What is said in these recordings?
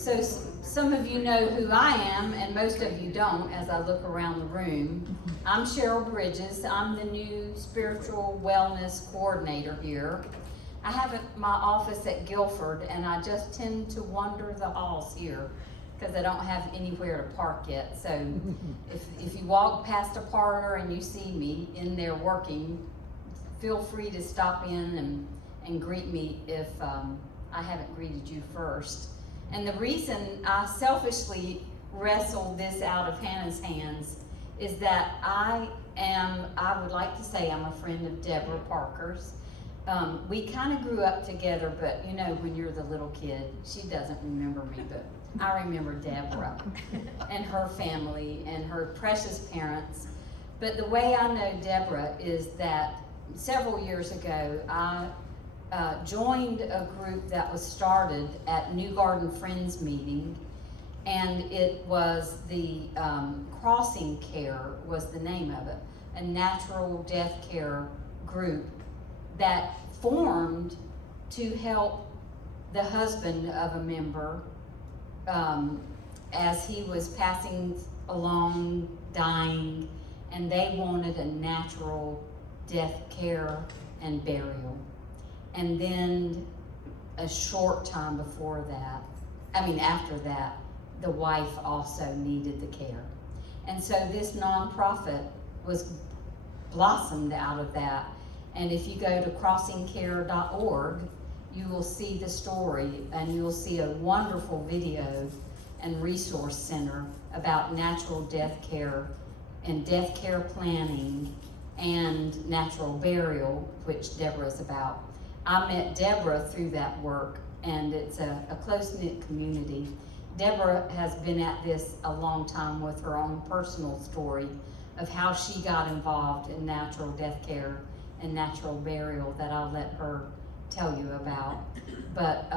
Some of you know who I am, and most of you don't as I look around the room. I'm Cheryl Bridges. I'm the new spiritual wellness coordinator here. I have my office at Guilford, and I just tend to wander the halls here because I don't have anywhere to park yet. So if you walk past a parlor and you see me in there working, feel free to stop in and greet me if I haven't greeted you first. And the reason I selfishly wrestled this out of Hannah's hands is that I would like to say I'm a friend of Deborah Parker's. We kind of grew up together, but you know, when you're the little kid, she doesn't remember me, but I remember Deborah and her family and her precious parents. But the way I know Deborah is that several years ago, I joined a group that was started at New Garden Friends meeting, and it was the Crossing Care was the name of it, a natural death care group that formed to help the husband of a member as he was passing along, dying, and they wanted a natural death care and burial. And then a short time before that, after that, the wife also needed the care. And so this nonprofit was blossomed out of that. And if you go to crossingcare.org, you will see the story, and you will see a wonderful video and resource center about natural death care and death care planning and natural burial, which Deborah's about. I met Deborah through that work, and it's a close-knit community. Deborah has been at this a long time with her own personal story of how she got involved in natural death care and natural burial that I'll let her tell you about. But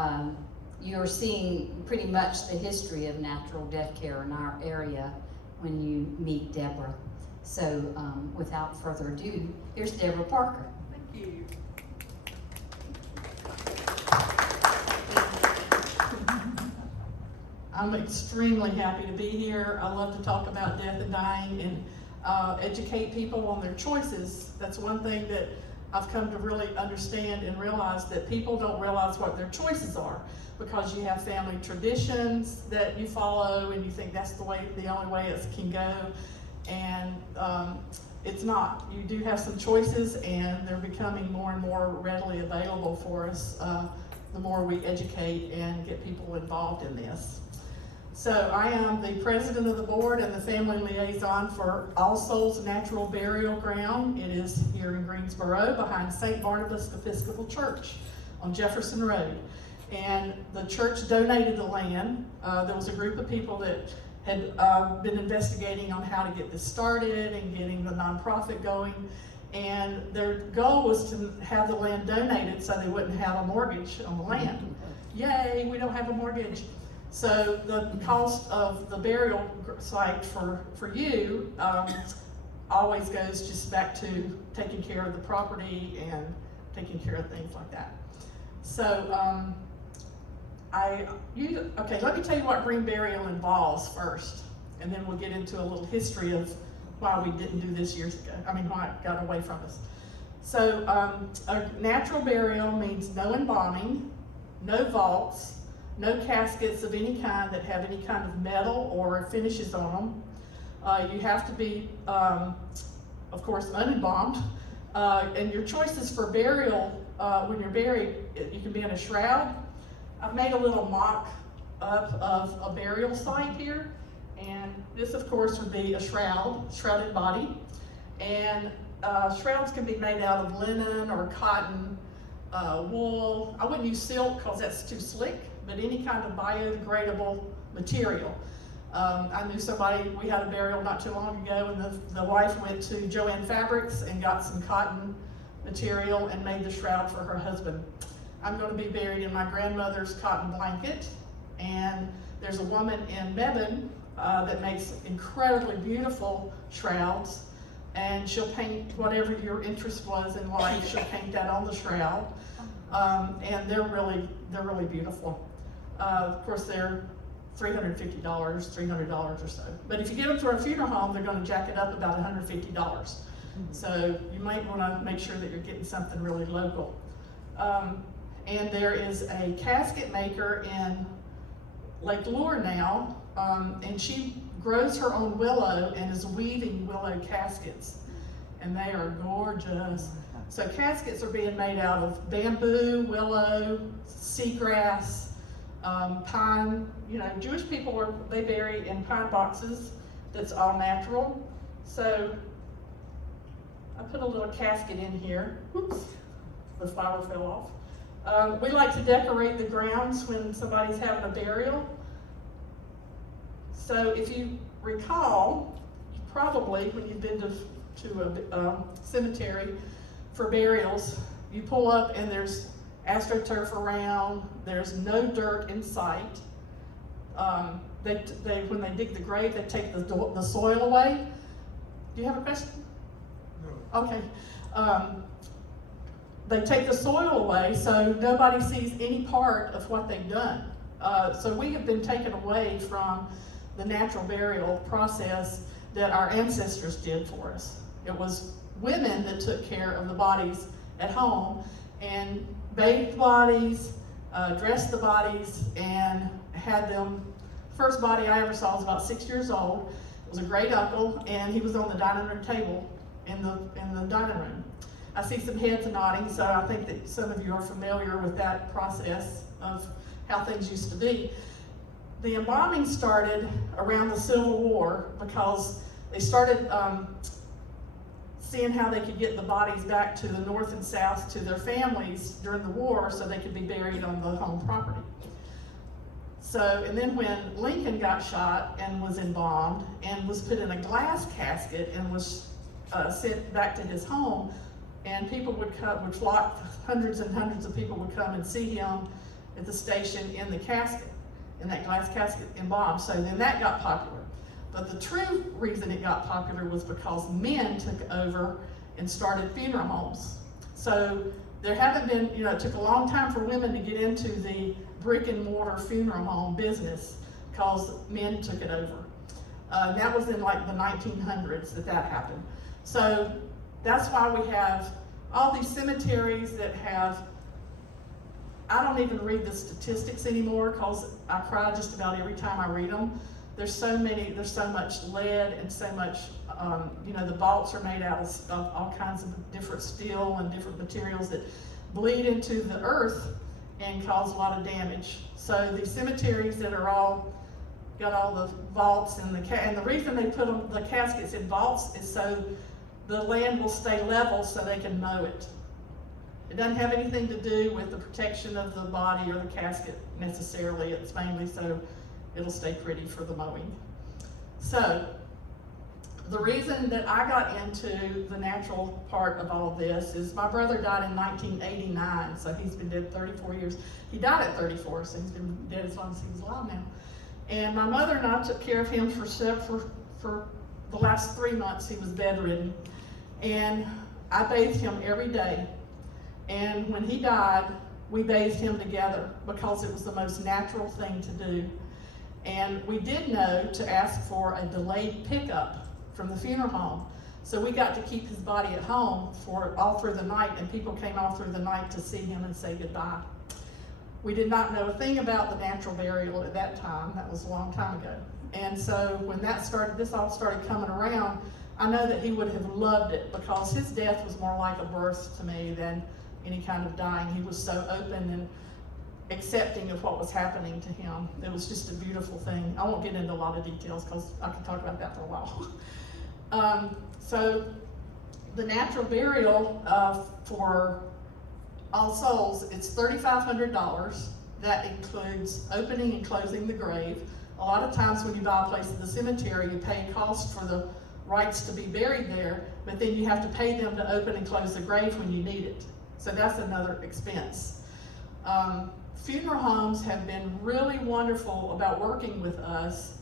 you're seeing pretty much the history of natural death care in our area when you meet Deborah. So without further ado, here's Deborah Parker. Thank you. I'm extremely happy to be here. I love to talk about death and dying and educate people on their choices. That's one thing that I've come to really understand and realize, that people don't realize what their choices are, because you have family traditions that you follow and you think that's the only way it can go, and it's not. You do have some choices, and they're becoming more and more readily available for us the more we educate and get people involved in this. So I am the president of the board and the family liaison for All Souls Natural Burial Ground. It is here in Greensboro behind St. Barnabas Episcopal Church on Jefferson Road. And the church donated the land. There was a group of people that had been investigating on how to get this started and getting the nonprofit going. And their goal was to have the land donated so they wouldn't have a mortgage on the land. Yay, we don't have a mortgage. So the cost of the burial site for you always goes just back to taking care of the property and taking care of things like that. So okay, let me tell you what green burial involves first, and then we'll get into a little history of why we didn't do this years ago. Why it got away from us. So a natural burial means no embalming, no vaults, no caskets of any kind that have any kind of metal or finishes on them. You have to be, of course, unembalmed. And your choices for burial, when you're buried, you can be in a shroud. I've made a little mock-up of a burial site here. And this, of course, would be a shrouded body. And shrouds can be made out of linen or cotton, wool. I wouldn't use silk because that's too slick, but any kind of biodegradable material. I knew somebody, we had a burial not too long ago, and the wife went to Joann Fabrics and got some cotton material and made the shroud for her husband. I'm going to be buried in my grandmother's cotton blanket, and there's a woman in Mebane that makes incredibly beautiful shrouds, and she'll paint whatever your interest was in life. She'll paint that on the shroud, and they're really beautiful. Of course, they're $350, $300 or so. But if you get them through a funeral home, they're gonna jack it up about $150. So you might wanna make sure that you're getting something really local. And there is a casket maker in Lake Lure now, and she grows her own willow and is weaving willow caskets. And they are gorgeous. So caskets are being made out of bamboo, willow, seagrass, pine. You know, Jewish people they bury in pine boxes that's all natural. So I put a little casket in here. Whoops, the flower fell off. We like to decorate the grounds when somebody's having a burial. So if you recall, probably when you've been to a cemetery for burials, you pull up and there's astroturf around, there's no dirt in sight. When they dig the grave, they take the soil away. Do you have a question? No. Okay. They take the soil away so nobody sees any part of what they've done. So we have been taken away from the natural burial process that our ancestors did for us. It was women that took care of the bodies at home and bathed the bodies, dressed the bodies, and had them. First body I ever saw was about 6 years old. It was a great uncle, and he was on the dining room table in the dining room. I see some heads nodding, so I think that some of you are familiar with that process of how things used to be. The embalming started around the Civil War because they started seeing how they could get the bodies back to the North and South to their families during the war so they could be buried on the home property. So, and then when Lincoln got shot and was embalmed and was put in a glass casket and was sent back to his home, and people would flock, hundreds and hundreds of people would come and see him at the station in the casket, in that glass casket embalmed. So then that got popular. But the true reason it got popular was because men took over and started funeral homes. So there haven't been, it took a long time for women to get into the brick and mortar funeral home business because men took it over. That was in like the 1900s that happened. So that's why we have all these cemeteries that have, I don't even read the statistics anymore because I cry just about every time I read them. There's so much lead and so much, the vaults are made out of all kinds of different steel and different materials that bleed into the earth and cause a lot of damage. So these cemeteries that are got all the vaults and the reason they put the caskets in vaults is so the land will stay level so they can mow it. It doesn't have anything to do with the protection of the body or the casket necessarily. It's mainly so it'll stay pretty for the mowing. So the reason that I got into the natural part of all of this is my brother died in 1989, so he's been dead 34 years. He died at 34, so he's been dead as long as he was alive now. And my mother and I took care of him for the last 3 months. He was bedridden. And I bathed him every day. And when he died, we bathed him together because it was the most natural thing to do. And we did know to ask for a delayed pickup from the funeral home. So we got to keep his body at home for all through the night, and people came all through the night to see him and say goodbye. We did not know a thing about the natural burial at that time. That was a long time ago. And so when this all started coming around, I know that he would have loved it because his death was more like a birth to me than any kind of dying. He was so open and accepting of what was happening to him. It was just a beautiful thing. I won't get into a lot of details because I could talk about that for a while. So the natural burial for All Souls, it's $3,500. That includes opening and closing the grave. A lot of times when you buy a place at the cemetery, you pay a cost for the rights to be buried there, but then you have to pay them to open and close the grave when you need it. So that's another expense. Funeral homes have been really wonderful about working with us.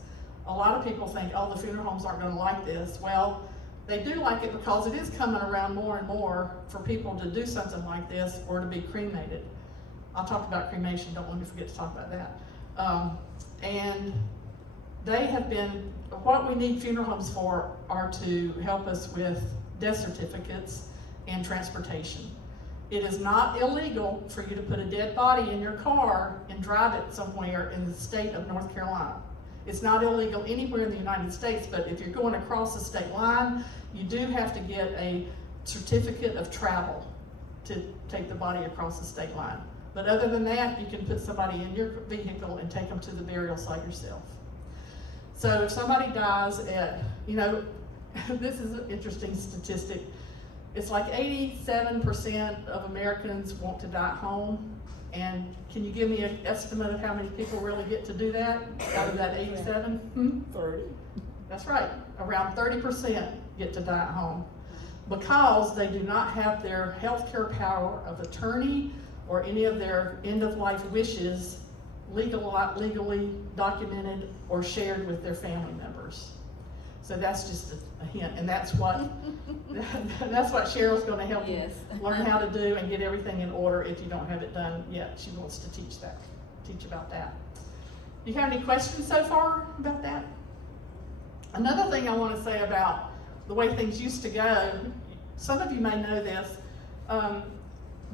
A lot of people think, oh, the funeral homes aren't going to like this. Well, they do like it because it is coming around more and more for people to do something like this or to be cremated. I'll talk about cremation, don't want to forget to talk about that. And they have been, what we need funeral homes for are to help us with death certificates and transportation. It is not illegal for you to put a dead body in your car and drive it somewhere in the state of North Carolina. It's not illegal anywhere in the United States, but if you're going across the state line, you do have to get a certificate of travel to take the body across the state line. But other than that, you can put somebody in your vehicle and take them to the burial site yourself. So if somebody dies at, you know, this is an interesting statistic. It's like 87% of Americans want to die at home. And can you give me an estimate of how many people really get to do that out of that 87? 30. That's right, around 30% get to die at home because they do not have their healthcare power of attorney or any of their end-of-life wishes legally documented or shared with their family members. So that's just a hint, and that's what that's what Cheryl's going to help you learn how to do and get everything in order if you don't have it done yet. She wants to teach about that. Do you have any questions so far about that? Another thing I want to say about the way things used to go, some of you may know this,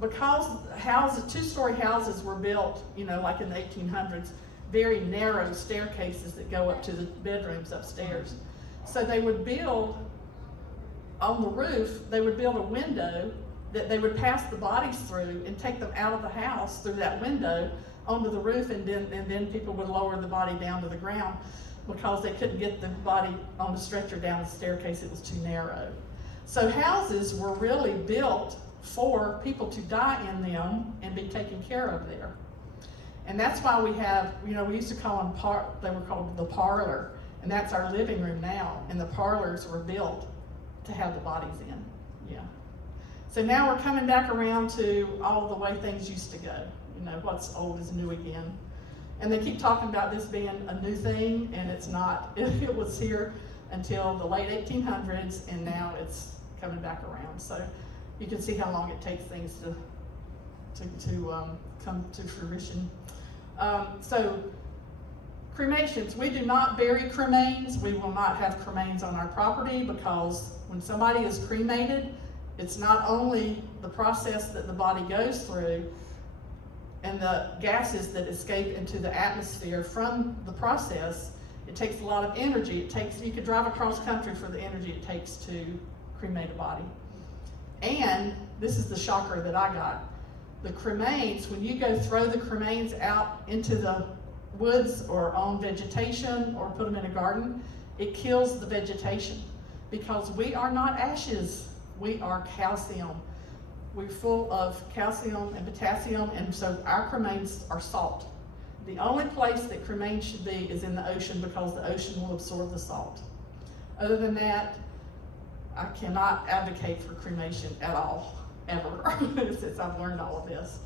because two-story houses were built, you know, like in the 1800s, very narrow staircases that go up to the bedrooms upstairs. So they would build, on the roof, they would build a window that they would pass the bodies through and take them out of the house through that window onto the roof, and then people would lower the body down to the ground because they couldn't get the body on the stretcher down the staircase, it was too narrow. So houses were really built for people to die in them and be taken care of there. And that's why we have, you know, we used to call them, they were called the parlor. And that's our living room now, and the parlors were built to have the bodies in, yeah. So now we're coming back around to all the way things used to go. You know, what's old is new again. And they keep talking about this being a new thing, and it's not. It was here until the late 1800s, and now it's coming back around. So you can see how long it takes things to come to fruition. So cremations, we do not bury cremains. We will not have cremains on our property because when somebody is cremated, it's not only the process that the body goes through and the gases that escape into the atmosphere from the process, it takes a lot of energy. You could drive across country for the energy it takes to cremate a body. And this is the shocker that I got. The cremains, when you go throw the cremains out into the woods or on vegetation or put them in a garden, it kills the vegetation because we are not ashes, we are calcium. We're full of calcium and potassium, and so our cremains are salt. The only place that cremains should be is in the ocean because the ocean will absorb the salt. Other than that, I cannot advocate for cremation at all, ever, since I've learned all of this.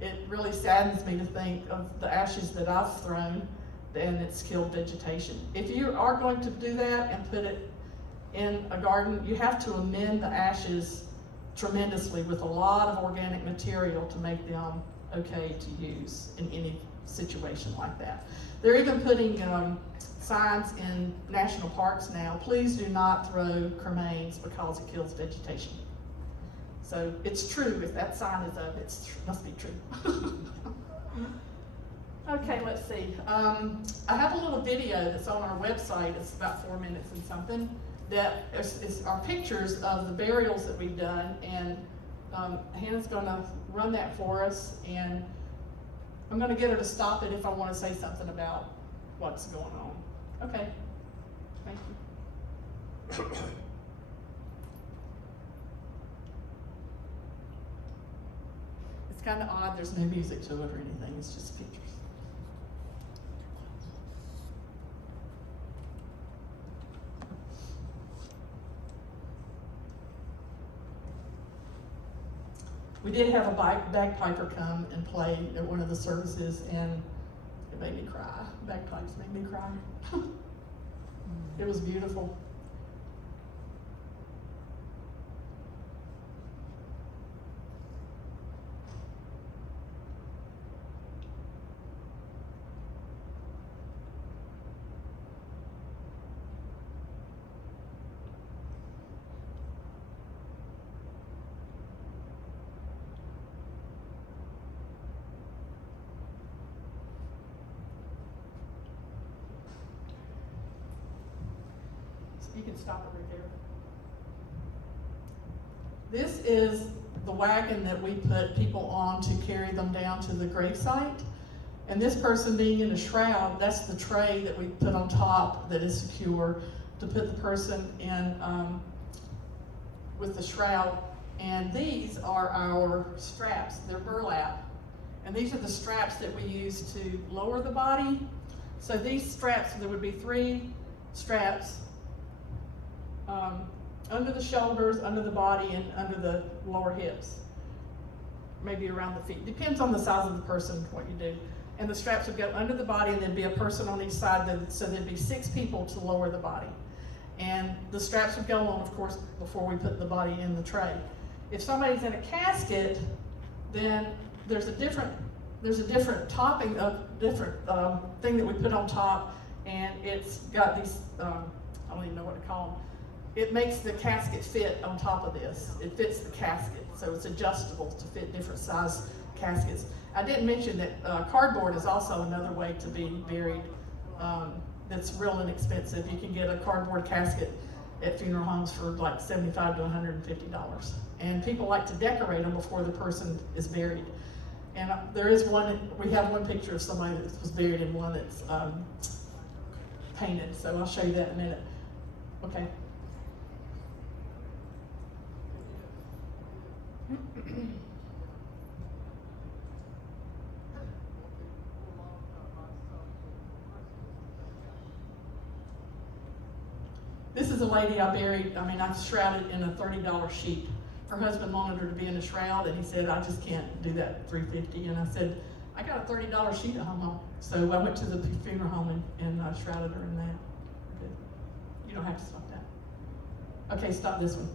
It really saddens me to think of the ashes that I've thrown and it's killed vegetation. If you are going to do that and put it in a garden, you have to amend the ashes tremendously with a lot of organic material to make them okay to use in any situation like that. They're even putting signs in national parks now, please do not throw cremains because it kills vegetation. So it's true, if that sign is up, it must be true. Okay, let's see. I have a little video that's on our website, it's about 4 minutes and something, that are pictures of the burials that we've done, and Hannah's gonna run that for us, and I'm gonna get her to stop it if I wanna say something about what's going on. Okay, thank you. It's kind of odd, there's no music to it or anything, it's just pictures. We did have a bagpiper come and play at one of the services, and it made me cry. Bagpipes made me cry. It was beautiful. you can stop it right there. This is the wagon that we put people on to carry them down to the gravesite. And this person being in a shroud, that's the tray that we put on top that is secure to put the person in with the shroud. And these are our straps. They're burlap. And these are the straps that we use to lower the body. So these straps, there would be 3 straps under the shoulders, under the body, and under the lower hips. Maybe around the feet. Depends on the size of the person, what you do. And the straps would go under the body, and there'd be a person on each side, so there'd be 6 people to lower the body. And the straps would go on, of course, before we put the body in the tray. If somebody's in a casket, then there's a different topping, different thing that we put on top, and it's got these, I don't even know what to call them. It makes the casket fit on top of this. It fits the casket, so it's adjustable to fit different size caskets. I didn't mention that cardboard is also another way to be buried that's real inexpensive. You can get a cardboard casket at funeral homes for like $75 to $150. And people like to decorate them before the person is buried. And there is one, we have one picture of somebody that was buried in one that's painted, so I'll show you that in a minute. Okay. This is a lady I buried, I shrouded in a $30 sheet. Her husband wanted her to be in a shroud, and he said, I just can't do that at $350. And I said, I got a $30 sheet at home. So I went to the funeral home and shrouded her in that. Good. You don't have to stop that. Okay, stop this one.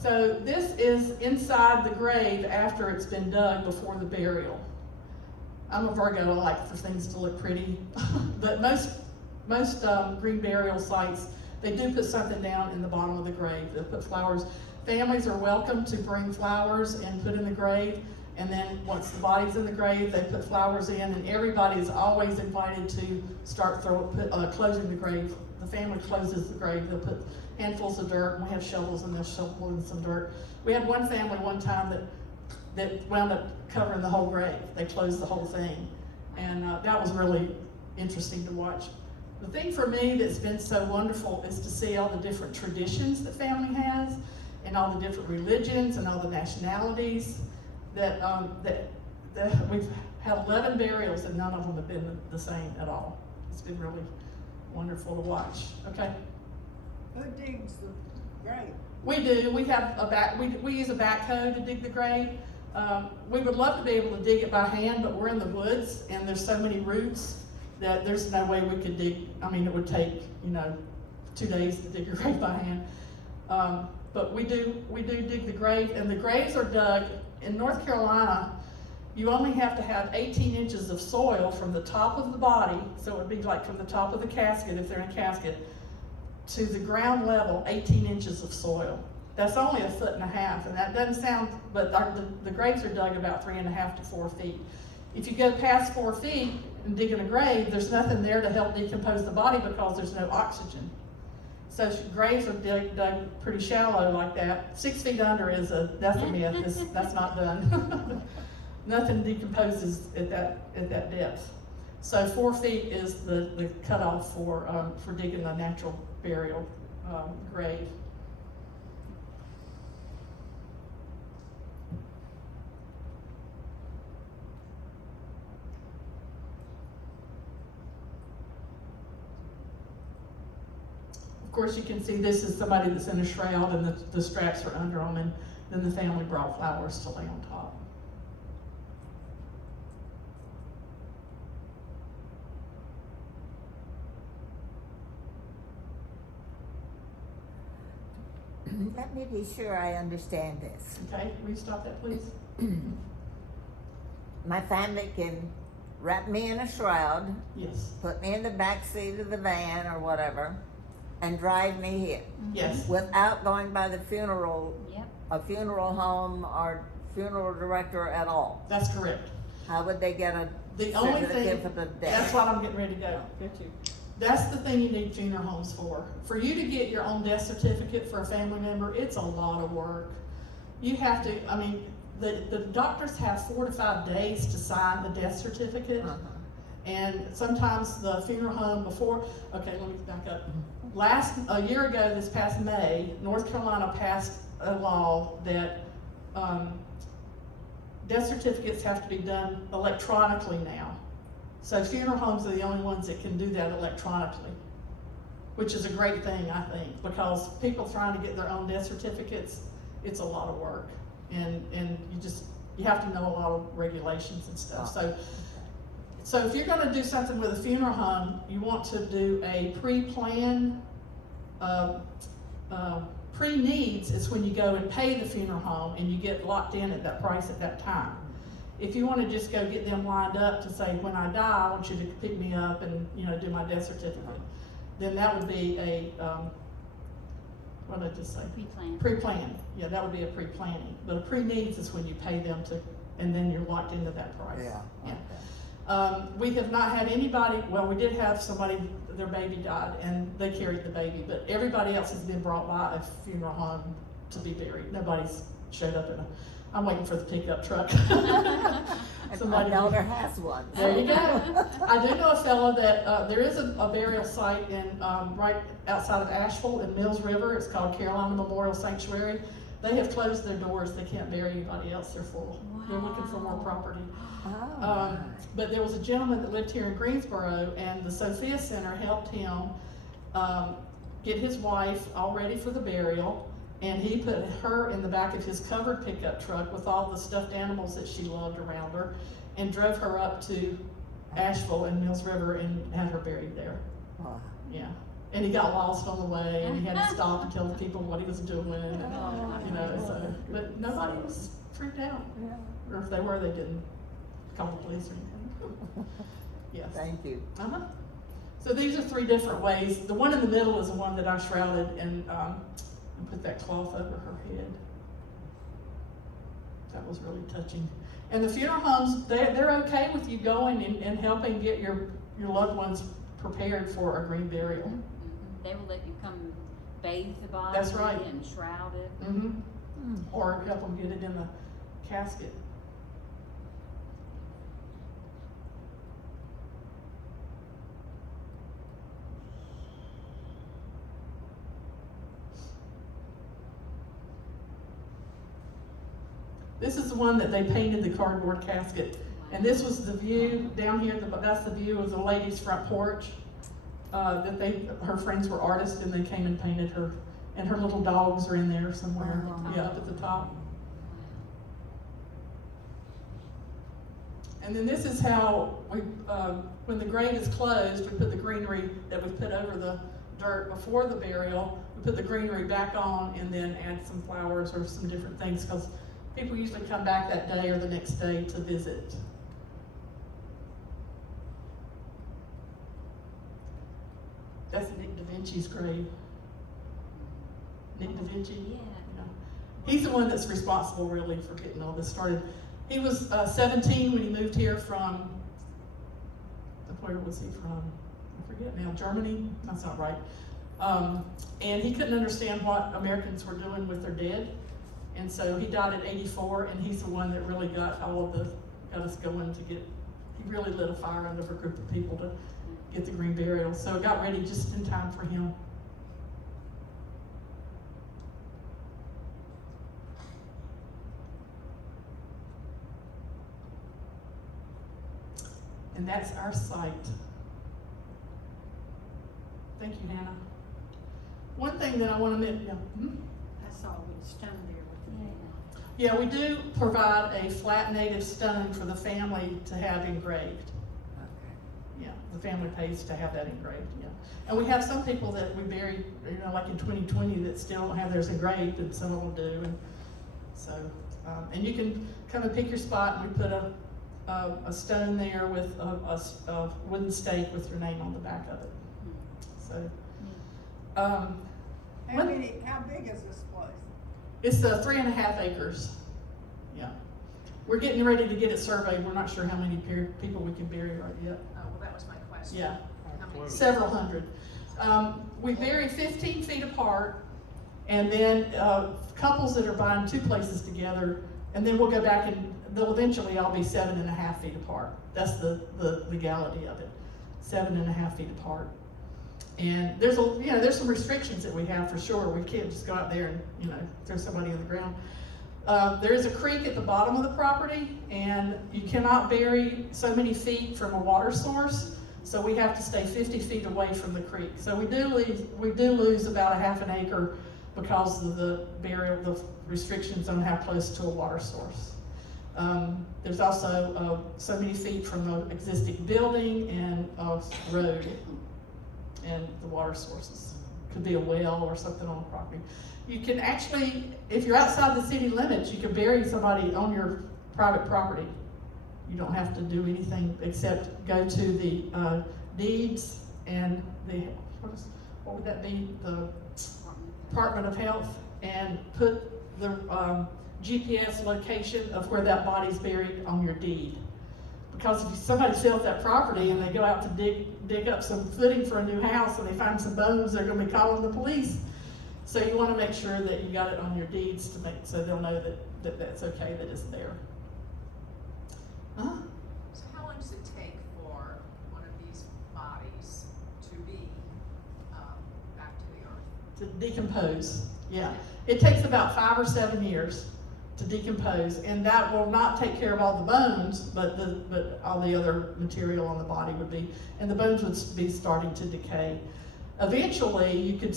So this is inside the grave after it's been dug before the burial. I'm a Virgo, I like for things to look pretty. But most green burial sites, they do put something down in the bottom of the grave. They'll put flowers. Families are welcome to bring flowers and put in the grave. And then once the body's in the grave, they put flowers in, and everybody is always invited to start closing the grave. The family closes the grave. They'll put handfuls of dirt, and we have shovels, and they'll shovel in some dirt. We had one family one time that wound up covering the whole grave. They closed the whole thing. And that was really interesting to watch. The thing for me that's been so wonderful is to see all the different traditions that family has, and all the different religions and all the nationalities that we've had 11 burials, and none of them have been the same at all. It's been really wonderful to watch. Okay. Who digs the grave? We do. We have we use a backhoe to dig the grave. We would love to be able to dig it by hand, but we're in the woods and there's so many roots that there's no way we could dig. It would take 2 days to dig a grave by hand. But we do dig the grave, and the graves are dug in North Carolina. You only have to have 18 inches of soil from the top of the body, so it would be like from the top of the casket, if they're in a casket, to the ground level, 18 inches of soil. That's only 1.5 feet, and that doesn't sound, but the graves are dug about 3.5 to 4 feet. If you go past 4 feet and dig in a grave, there's nothing there to help decompose the body because there's no oxygen. So graves are dug pretty shallow like that. 6 feet under that's a myth. That's not done. Nothing decomposes at that depth. So 4 feet is the cutoff for digging a natural burial grave. Of course, you can see this is somebody that's in a shroud, and the straps are under them, and then the family brought flowers to lay on top. Let me be sure I understand this. Okay, will you stop that, please? My family can wrap me in a shroud, Yes. put me in the back seat of the van or whatever, and drive me here Yes. without going by the funeral, Yep. a funeral home or funeral director at all. That's correct. How would they get a The only certificate thing, for the that's death? what I'm getting ready to go. Get you. That's the thing you need funeral homes for. For you to get your own death certificate for a family member, it's a lot of work. You have to, I mean, the doctors have 4 to 5 days to sign the death certificate. And sometimes the funeral home okay, let me back up. A year ago, this past May, North Carolina passed a law that death certificates have to be done electronically now. So funeral homes are the only ones that can do that electronically, which is a great thing, I think, because people trying to get their own death certificates, it's a lot of work. And you have to know a lot of regulations and stuff. So if you're gonna do something with a funeral home, you want to do a pre-plan. Pre-needs is when you go and pay the funeral home and you get locked in at that price at that time. If you wanna just go get them lined up to say, when I die, I want you to pick me up and, do my death certificate, then that would be a, what did I just say? Pre-plan. Pre-plan, yeah, that would be a pre-planning. But a pre-needs is when you pay them and then you're locked into that price. Yeah. We have not had anybody, well, we did have somebody, their baby died and they carried the baby, but everybody else has been brought by a funeral home to be buried. Nobody's showed up I'm waiting for the pickup truck. My daughter has one. There you go. I do know a fellow that, there is a burial site right outside of Asheville in Mills River. It's called Carolina Memorial Sanctuary. They have closed their doors. They can't bury anybody else. They're full. Wow. They're looking for more property. Oh. But there was a gentleman that lived here in Greensboro, and the Sophia Center helped him get his wife all ready for the burial, and he put her in the back of his covered pickup truck with all the stuffed animals that she loved around her, and drove her up to Asheville and Mills River and had her buried there. Wow. Yeah. And he got lost on the way, and he had to stop and tell the people what he was doing, but nobody was freaked out. Yeah. Or if they were, they didn't call the police or anything. Yes. Thank you. So these are 3 different ways. The one in the middle is the one that I shrouded and put that cloth over her head. That was really touching. And the funeral homes, they're okay with you going and helping get your loved ones prepared for a green burial. They will let you come bathe the body. That's right. And shroud it. Or help them get it in the casket. This is the one that they painted the cardboard casket. And this was the view down here, that's the view of the lady's front porch. Her friends were artists and they came and painted her, and her little dogs are in there somewhere. Yeah, up at the top. And then this is how we, when the grave is closed, we put the greenery that we put over the dirt before the burial, we put the greenery back on and then add some flowers or some different things, because people usually come back that day or the next day to visit. That's Nick Da Vinci's grave. Nick Da Vinci. Yeah. He's the one that's responsible really for getting all this started. He was 17 when he moved here from, where was he from? I forget now, Germany? That's not right. And he couldn't understand what Americans were doing with their dead. And so he died at 84, and he's the one that really got us going to get, he really lit a fire under a group of people to get the green burial. So it got ready just in time for him. And that's our site. Thank you, Hannah. One thing that I want to mention, I saw with stone there with the name on it. yeah, we do provide a flat native stone for the family to have engraved. Okay. Yeah, the family pays to have that engraved, yeah. And we have some people that we buried, like in 2020 that still don't have theirs engraved, and some of them do. And so, and you can come and pick your spot, and we put a stone there with a wooden stake with your name on the back of it. So, How big is this place? it's 3.5 acres. Yeah. We're getting ready to get it surveyed. We're not sure how many people we can bury right yet. Oh, well, that was my question. Yeah. How several hundred. We bury 15 feet apart, and then couples that are buying two places together, and then we'll go back and they'll eventually all be 7.5 feet apart. That's the legality of it, 7.5 feet apart. And there's there's some restrictions that we have for sure. We can't just go out there and throw somebody in the ground. There is a creek at the bottom of the property, and you cannot bury so many feet from a water source. So we have to stay 50 feet away from the creek. So we do lose about a half an acre because of the restrictions on how close to a water source. There's also so many feet from the existing building and a road and the water sources. Could be a well or something on the property. You can actually, if you're outside the city limits, you can bury somebody on your private property. You don't have to do anything except go to the deeds and what would that be? The Department of Health, and put the GPS location of where that body's buried on your deed. Because if somebody sells that property and they go out to dig up some footing for a new house and they find some bones, they're going to be calling the police. So you want to make sure that you got it on your deeds so they'll know that that's okay, that it's there. So how long does it take for one of these bodies to be back to the earth? To decompose, yeah. It takes about 5 or 7 years to decompose, and that will not take care of all the bones, but all the other material on the body would be, and the bones would be starting to decay. Eventually, you could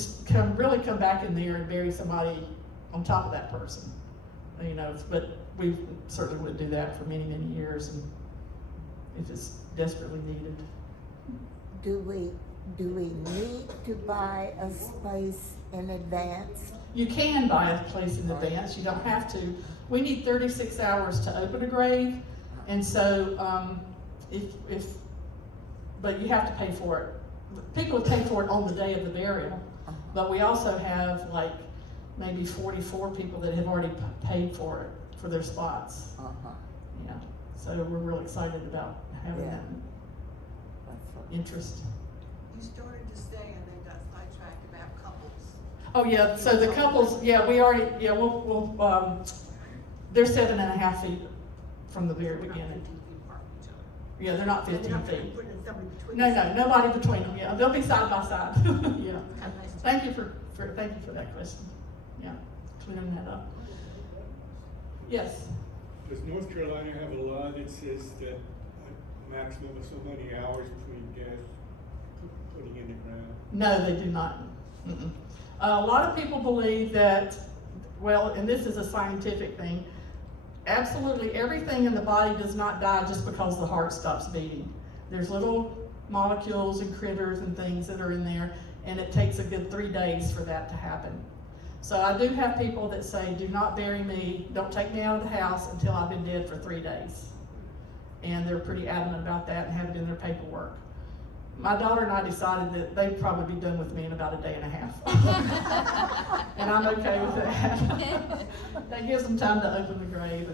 really come back in there and bury somebody on top of that person, but we certainly wouldn't do that for many, many years, and if it's desperately needed. Do we need to buy a space in advance? You can buy a place in advance, you don't have to. We need 36 hours to open a grave, and so but you have to pay for it. People pay for it on the day of the burial, but we also have like maybe 44 people that have already paid for it, for their spots. Yeah, so we're real excited about having that interest. You started to say, and then got sidetracked about couples. Oh yeah, so the couples, they're 7.5 feet from the very beginning. Yeah, they're not 15 feet. No, nobody between them. Yeah, they'll be side by side. Yeah. Thank you for that question. Yeah, clearing that up. Yes. Does North Carolina have a law that says that a maximum of so many hours between death putting in the ground? No, they do not. Mm-mm. A lot of people believe that, well, and this is a scientific thing, absolutely everything in the body does not die just because the heart stops beating. There's little molecules and critters and things that are in there, and it takes a good 3 days for that to happen. So I do have people that say, do not bury me, don't take me out of the house until I've been dead for 3 days. And they're pretty adamant about that and have it in their paperwork. My daughter and I decided that they'd probably be done with me in about a day and a half. And I'm okay with that. That gives them time to open the grave.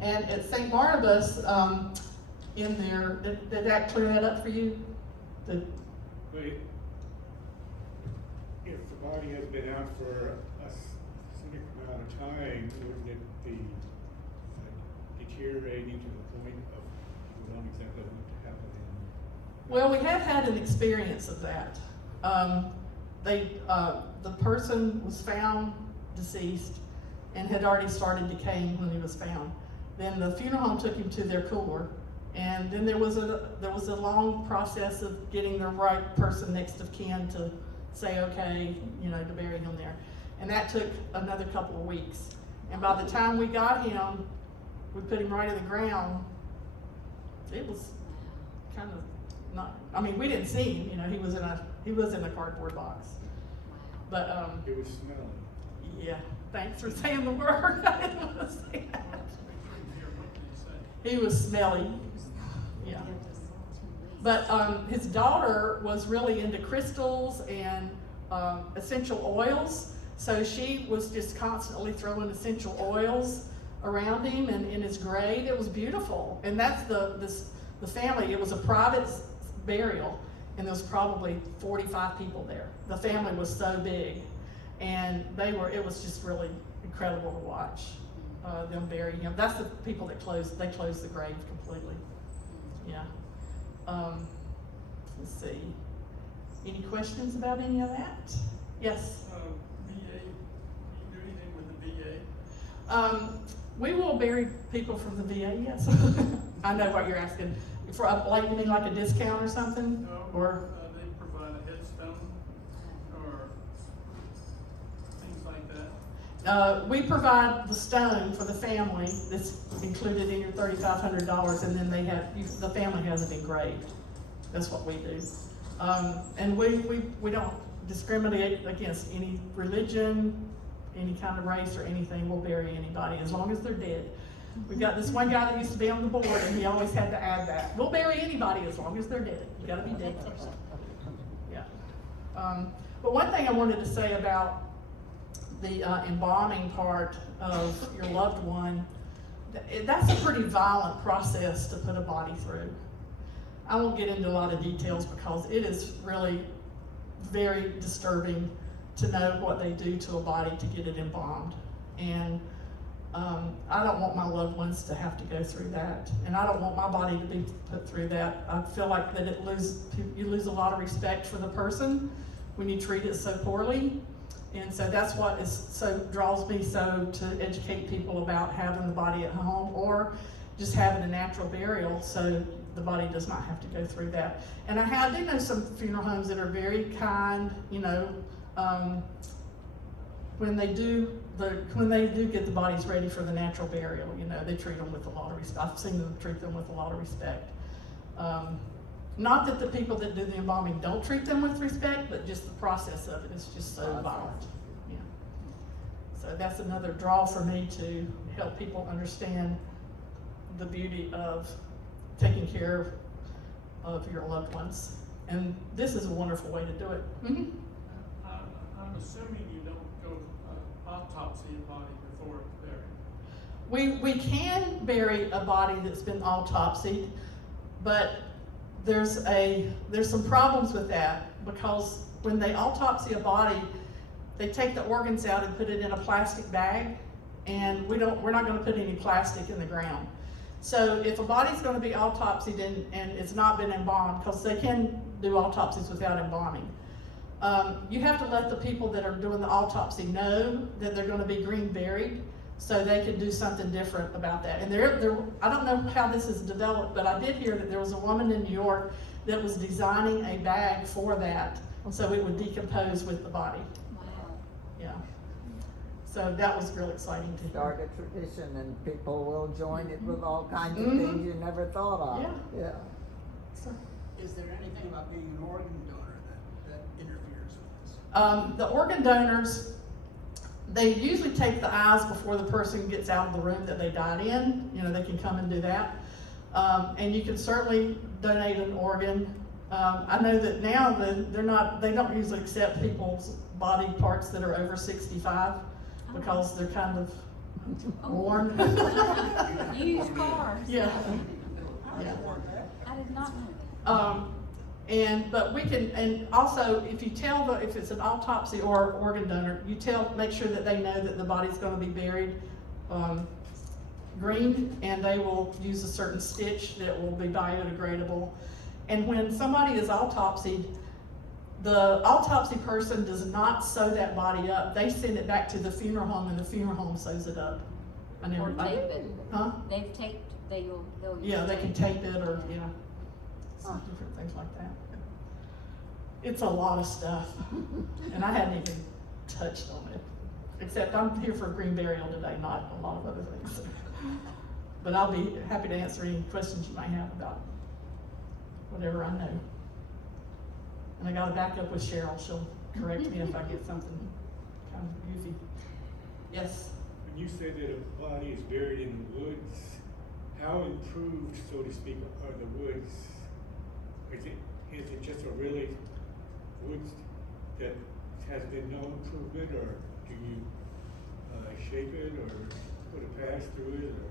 And at St. Barnabas, in there, did that clear that up for you? But if the body has been out for a specific amount of time, wouldn't it be deteriorating to the point of you don't exactly want to happen in? Well, we have had an experience of that. The person was found deceased and had already started decaying when he was found. Then the funeral home took him to their cooler, and then there was a long process of getting the right person next of kin to say okay, to bury him there, and that took another couple of weeks. And by the time we got him, we put him right in the ground. It was kind of not. I mean, we didn't see him. He was in a cardboard box. But It was smelly. yeah. Thanks for saying the word. I didn't want to say that. He was smelly. Yeah. But his daughter was really into crystals and essential oils. So she was just constantly throwing essential oils around him and in his grave. It was beautiful. And that's The family, it was a private burial, and there was probably 45 people there. The family was so big, and it was just really incredible to watch them bury him. That's the people that closed the grave completely. Yeah. Let's see. Any questions about any of that? Yes? VA, do you do anything with the VA? We will bury people from the VA, yes. I know what you're asking. For like, you mean like a discount or something? No, Or they provide a headstone or things like that? we provide the stone for the family that's included in your $3,500, and then the family has it engraved. That's what we do. And we don't discriminate against any religion, any kind of race or anything. We'll bury anybody as long as they're dead. We've got this one guy that used to be on the board, and he always had to add that. We'll bury anybody as long as they're dead. You gotta be dead first. Yeah. But one thing I wanted to say about the embalming part of your loved one, that's a pretty violent process to put a body through. I won't get into a lot of details because it is really very disturbing to know what they do to a body to get it embalmed. And I don't want my loved ones to have to go through that. And I don't want my body to be put through that. I feel like that you lose a lot of respect for the person when you treat it so poorly. And so that's what draws me so to educate people about having the body at home or just having a natural burial so the body does not have to go through that. And I do know some funeral homes that are very kind, you know, when they do get the bodies ready for the natural burial, you know, they treat them with a lot of respect. I've seen them treat them with a lot of respect. Not that the people that do the embalming don't treat them with respect, but just the process of it is just so violent. Yeah. So that's another draw for me to help people understand the beauty of taking care of your loved ones. And this is a wonderful way to do it. Mm-hmm. I'm assuming you don't go autopsy a body before it's buried. We can bury a body that's been autopsied, but there's some problems with that because when they autopsy a body, they take the organs out and put it in a plastic bag, and we're not going to put any plastic in the ground. So if a body's going to be autopsied and it's not been embalmed, because they can do autopsies without embalming, you have to let the people that are doing the autopsy know that they're going to be green buried, so they can do something different about that. And I don't know how this is developed, but I did hear that there was a woman in New York that was designing a bag for that, so it would decompose with the body. Wow. Yeah. So that was real exciting to hear. Start a tradition and people will join it with all kinds of Mhm. things you never thought of. Yeah. Yeah. So, Is there anything about being an organ donor that interferes with this? the organ donors, they usually take the eyes before the person gets out of the room that they died in. You know, they can come and do that. And you can certainly donate an organ. I know that now they don't usually accept people's body parts that are over 65 because they're kind of worn. Used cars. Yeah. Yeah. I did not know that. But we can, and also if it's an autopsy or organ donor, make sure that they know that the body's going to be buried green, and they will use a certain stitch that will be biodegradable. And when somebody is autopsied, the autopsy person does not sew that body up. They send it back to the funeral home, and the funeral home sews it up. Or tape it. Huh? They've taped, they'll use Yeah, they can tape. tape it or, some different things like that. It's a lot of stuff, and I hadn't even touched on it. Except I'm here for a green burial today, not a lot of other things. But I'll be happy to answer any questions you might have about whatever I know. And I gotta back up with Cheryl. She'll correct me if I get something kind of goofy. Yes? When you say that a body is buried in the woods, how improved, so to speak, are the woods? Is it just a really woods that has been no improvement, or do you shape it or put a path through it, or?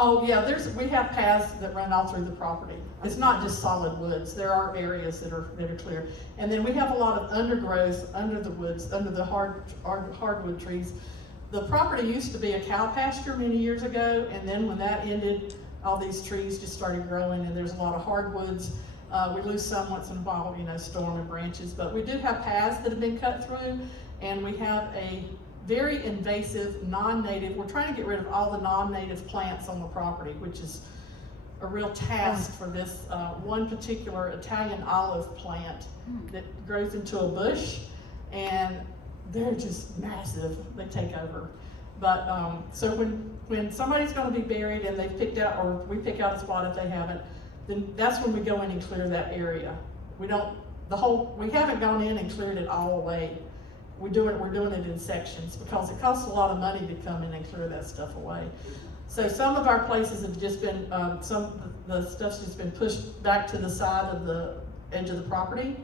Oh, yeah, we have paths that run all through the property. It's not just solid woods. There are areas that are clear. And then we have a lot of undergrowth under the woods, under the hardwood trees. The property used to be a cow pasture many years ago, and then when that ended, all these trees just started growing, and there's a lot of hardwoods. We lose some once in a while, you know, storm and branches, but we do have paths that have been cut through, and we have a very invasive, non-native, we're trying to get rid of all the non-native plants on the property, which is a real task for this one particular Italian olive plant that grows into a bush, and they're just massive. They take over. But so when somebody's going to be buried and they've picked out, or we pick out a spot if they haven't, then that's when we go in and clear that area. We haven't gone in and cleared it all away. We're doing it in sections because it costs a lot of money to come in and clear that stuff away. So some of our places have just been, the stuff's just been pushed back to the side of the edge of the property,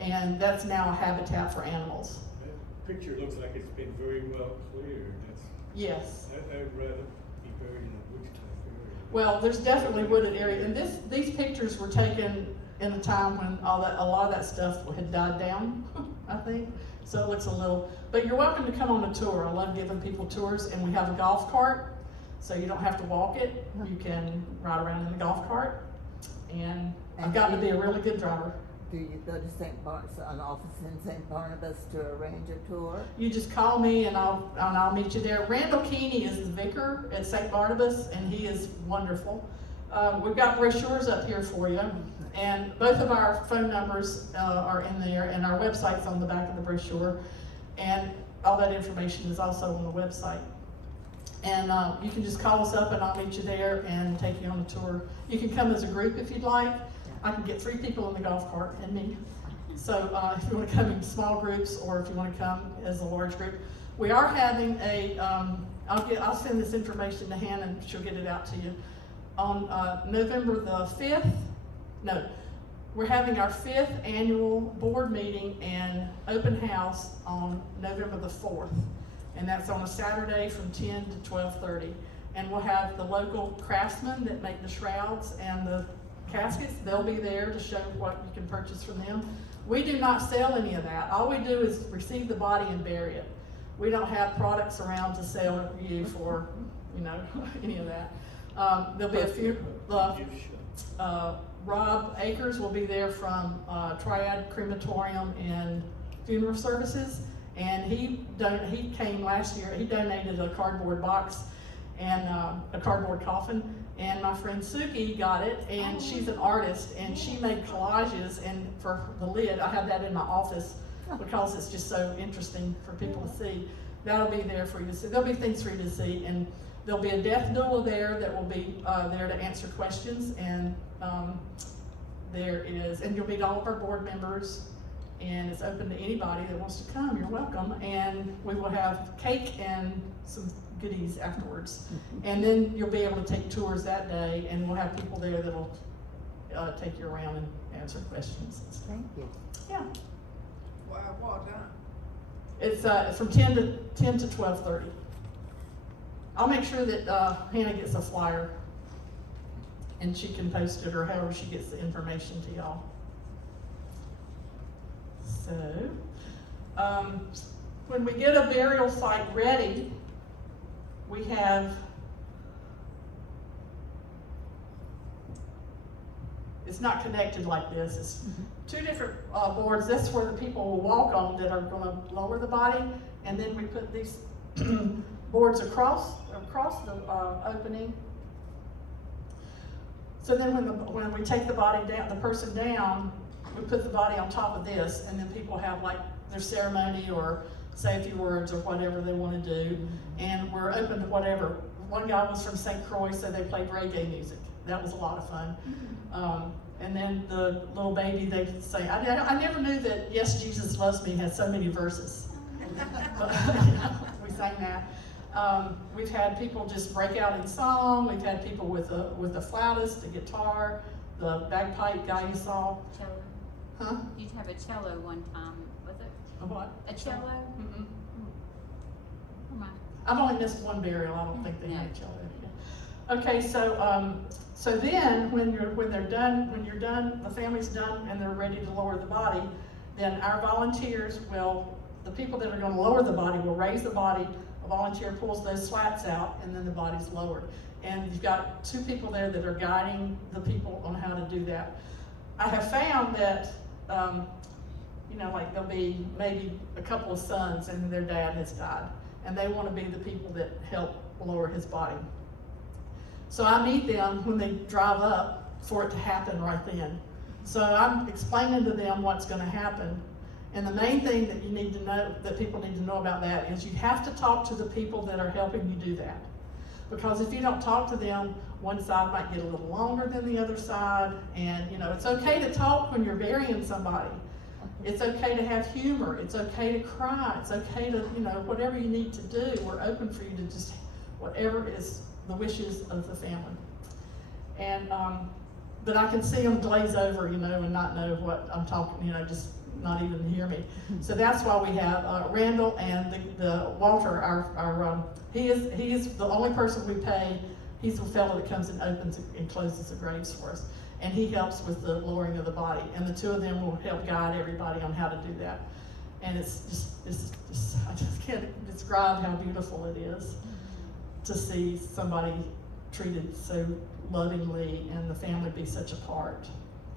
and that's now a habitat for animals. That picture looks like it's been very well cleared. Yes. I'd rather be buried in a woods type area. Well, there's definitely wooded area, and these pictures were taken in a time when a lot of that stuff had died down, I think. So it looks a little, but you're welcome to come on a tour. I love giving people tours, and we have a golf cart, so you don't have to walk it. You can ride around in the golf cart, and I've gotten to be a really good driver. Do you go to St. Barnabas, an office in St. Barnabas to arrange a tour? You just call me and I'll meet you there. Randall Keeney is the vicar at St. Barnabas, and he is wonderful. We've got brochures up here for you, and both of our phone numbers are in there, and our website's on the back of the brochure, and all that information is also on the website. And you can just call us up and I'll meet you there and take you on a tour. You can come as a group if you'd like. I can get 3 people in the golf cart and me. So if you want to come in small groups, or if you want to come as a large group. We are having a, I'll send this information to Hannah and she'll get it out to you. On November the 5th, no, we're having our 5th annual board meeting and open house on November the 4th. And that's on a Saturday from 10 to 12:30. And we'll have the local craftsmen that make the shrouds and the caskets. They'll be there to show what you can purchase from them. We do not sell any of that. All we do is receive the body and bury it. We don't have products around to sell you for, you know, any of that. There'll be a few, Rob Akers will be there from Triad Crematorium and Funeral Services, and he came last year. He donated a cardboard box and a cardboard coffin, and my friend Suki got it, and she's an artist, and she made collages, and for the lid, I have that in my office because it's just so interesting for people to see. That'll be there for you to see. There'll be things for you to see, and there'll be a death doula there that will be there to answer questions, and and you'll meet all of our board members, and it's open to anybody that wants to come. You're welcome, and we will have cake and some goodies afterwards. And then you'll be able to take tours that day, and we'll have people there that'll take you around and answer questions. Thank you. Yeah. What time? It's from 10 to 12:30. I'll make sure that Hannah gets a flyer, and she can post it, or however she gets the information to y'all. So, when we get a burial site ready, we have, it's not connected like this. It's 2 different boards. That's where the people will walk on that are going to lower the body, and then we put these boards across the opening. So then when we take the body down, the person down, we put the body on top of this, and then people have like their ceremony or say a few words or whatever they want to do, and we're open to whatever. One guy was from St. Croix, so they played reggae music. That was a lot of fun. And then the little baby, they say, I never knew that Yes, Jesus Loves Me had so many verses. But, we sang that. We've had people just break out in song. We've had people with a flautist, a guitar, the bagpipe guy you saw. Cello. Huh? You'd have a cello one time, was it? A what? A cello? Mm-mm. Come on. I've only missed one burial. I don't think they had a cello. Okay, so then, when you're done, the family's done and they're ready to lower the body, then our volunteers will, the people that are gonna lower the body will raise the body, a volunteer pulls those slats out, and then the body's lowered. And you've got 2 people there that are guiding the people on how to do that. I have found that, you know, like there'll be maybe a couple of sons and their dad has died, and they wanna be the people that help lower his body. So I meet them when they drive up for it to happen right then. So I'm explaining to them what's gonna happen. And the main thing that you need to know, that people need to know about that, is you have to talk to the people that are helping you do that. Because if you don't talk to them, one side might get a little longer than the other side, and you know, it's okay to talk when you're burying somebody. It's okay to have humor, it's okay to cry, it's okay to, you know, whatever you need to do, we're open for you to just, whatever is the wishes of the family. And, but I can see them glaze over, you know, and not know what I'm talking, you know, just not even hear me. So that's why we have Randall and the Walter, he is the only person we pay. He's the fellow that comes and opens and closes the graves for us. And he helps with the lowering of the body. And the 2 of them will help guide everybody on how to do that. And it's just I just can't describe how beautiful it is to see somebody treated so lovingly and the family be such a part.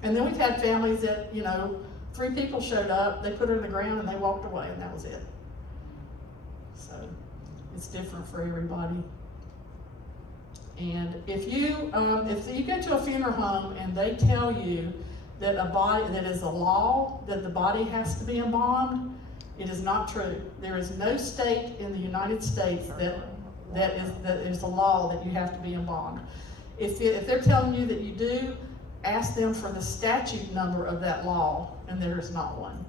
And then we've had families that, you know, 3 people showed up, they put her in the ground and they walked away and that was it. So it's different for everybody. And if you go to a funeral home and they tell you that that is a law, that the body has to be embalmed, it is not true. There is no state in the United States that is a law that you have to be embalmed. If they're telling you that you do, ask them for the statute number of that law, and there is not one.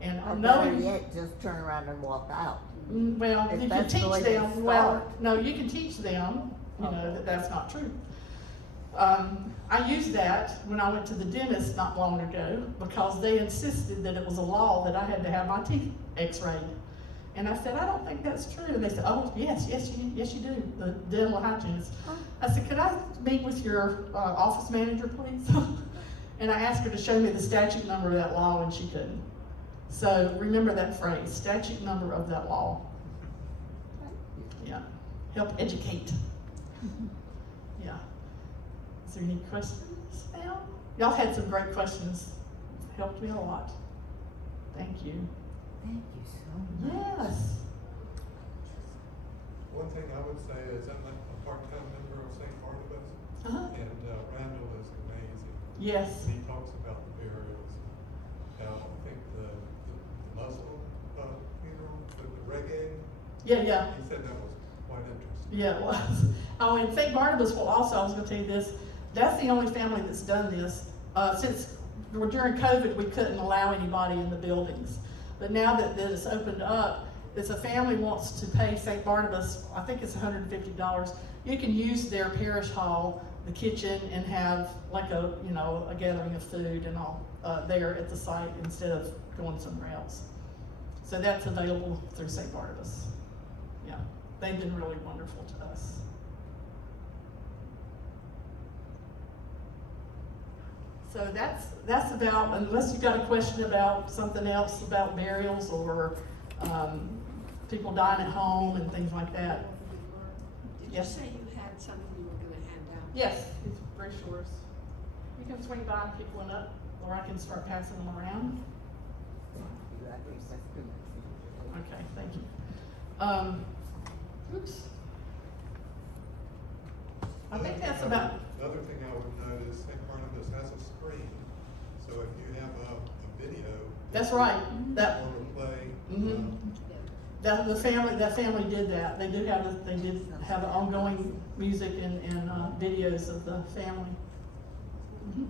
And Or knowing, better yet, just turn around and walk out. well, If you can that's the teach way they them, well, start. no, you can teach them, you know, that that's not true. I used that when I went to the dentist not long ago, because they insisted that it was a law that I had to have my teeth x-rayed. And I said, I don't think that's true. And they said, oh, yes you do, the dental hygienist. I said, could I meet with your office manager, please? And I asked her to show me the statute number of that law, and she couldn't. So remember that phrase, statute number of that law. Yeah, help educate. Yeah. Is there any questions now? Y'all had some great questions. Helped me a lot. Thank you. Thank you so much. Yes. One thing I would say is I'm a part-time member of St. Barnabas, Uh-huh. and Randall is amazing. Yes. He talks about the burials, how I think the Muslim funeral with the reggae, Yeah. he said that was quite interesting. Yeah, it was. Oh, and St. Barnabas will also, I was gonna tell you this, that's the only family that's done this. Since during COVID, we couldn't allow anybody in the buildings. But now that it's opened up, if a family wants to pay St. Barnabas, I think it's $150, you can use their parish hall, the kitchen, and have like a gathering of food and all there at the site instead of going somewhere else. So that's available through St. Barnabas. Yeah, they've been really wonderful to us. So that's about, unless you've got a question about something else about burials or people dying at home and things like that. Did you Yes. say you had something you were gonna hand out? Yes, it's brochures. You can swing by and pick one up, or I can start passing them around. Okay, thank you. Oops. I think that's about, The other thing I would note is St. Barnabas has a screen, so if you have a video. that's right, that, Want to play. mhm. That family did that. They did have ongoing music and videos of the family. Mhm.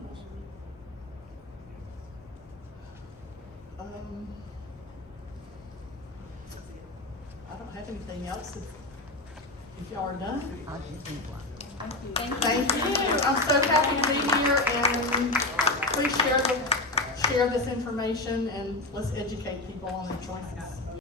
I don't have anything else if y'all are done. I'll just do one. Thank you. I'm so happy to be here, and please share this information and let's educate people on their choices.